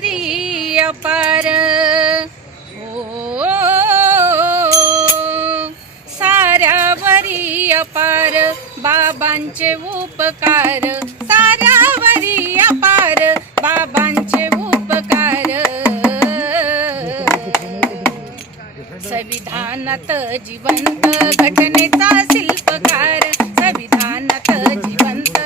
साऱ्यावरी अपार हो साऱ्यावरी अपार बाबांचे उपकार। साऱ्यावरी अपार बाबांचे उपकार। संविधानात जिवंत घटनेचा शिल्पकार संविधानात जिवंत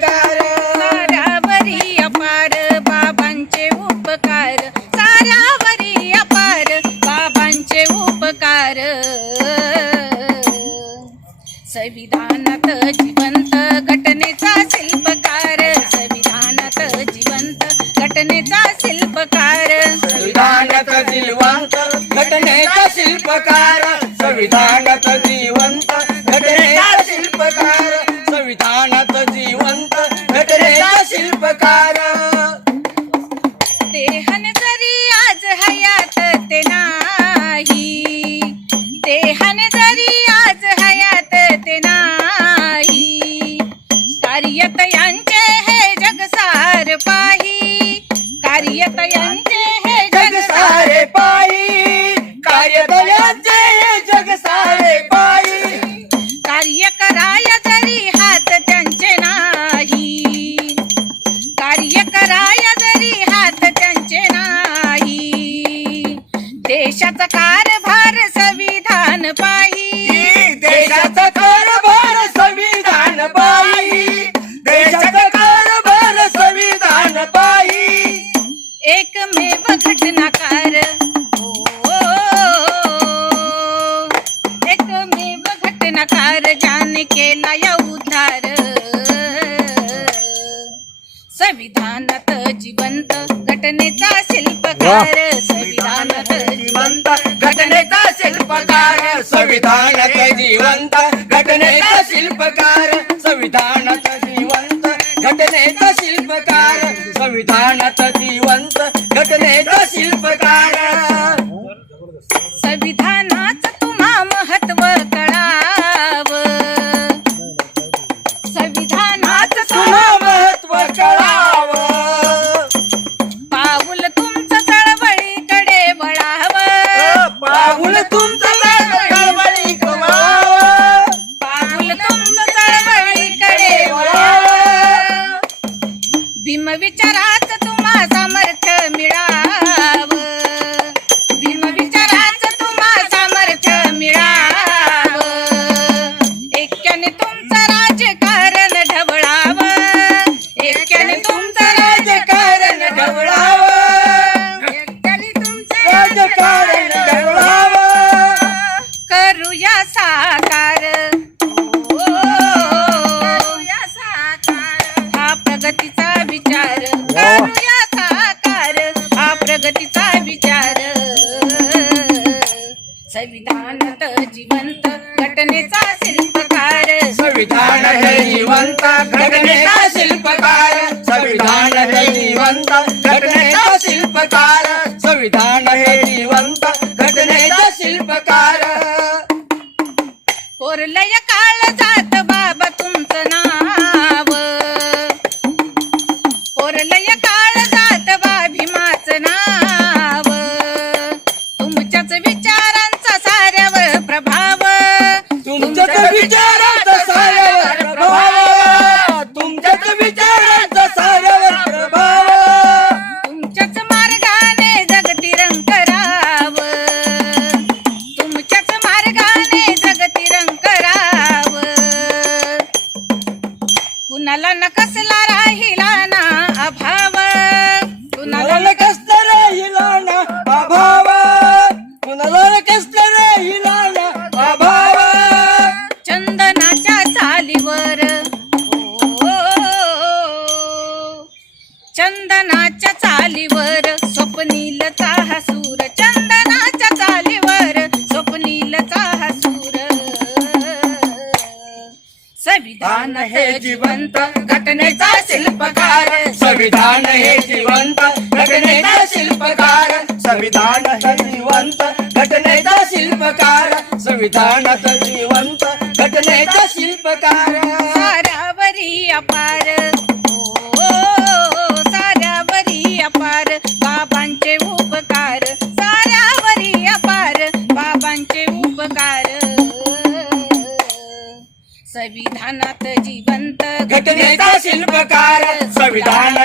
शिल्पकार साऱ्यावरी अपार बाबांचे उपकार. साऱ्यावरी अपार बाबांचे उपकार. संविधानात जिवंत घटनेचा शिल्पकार. संविधानात जिवंत घटनेचा शिल्पकार. संविधानात जिवंत घटनेचा शिल्पकार. संविधानात जिवंत घटनेचा शिल्पकार. संविधानात जिवंत घटनेचा शिल्पकार. देहन जरी आज हयात ते नाही. देहन जरी आज हयात ते नाही. कार्यतया देशाचा कारभार संविधान पाही देशाचा कारभार संविधान पायी. देशाचा कारभार संविधान पायी. एकमेव घटनाकार. ओ, एकमेव घटनाकार ज्याने केला या उद्धार. संविधानात जिवंत घटनेचा शिल्पकार. शिल्पकार संविधानात जिवंत घटनेचा शिल्पकार. संविधानात जिवंत घटनेचा शिल्पकार. संविधानात जिवंत घटनेचा शिल्पकार. प्रगतीचा विचार. करूया साकार. हा प्रगतीचा विचार. संविधानात जिवंत घटनेचा शिल्पकार. संविधान हे जिवंत काळ जात बा चंदनाच्या चालीवर स्वप्नीलचा हसूर चंदनाच्या चालीवर स्वप्नीलचा हसूर संविधान हे जिवंत घटनेचा शिल्पकार. संविधान हे जिवंत घटनेचा शिल्पकार. संविधान हे जिवंत घटनेचा शिल्पकार. संविधानात जिवंत घटनेचा शिल्पकार. साऱ्यावरी अपार संविधान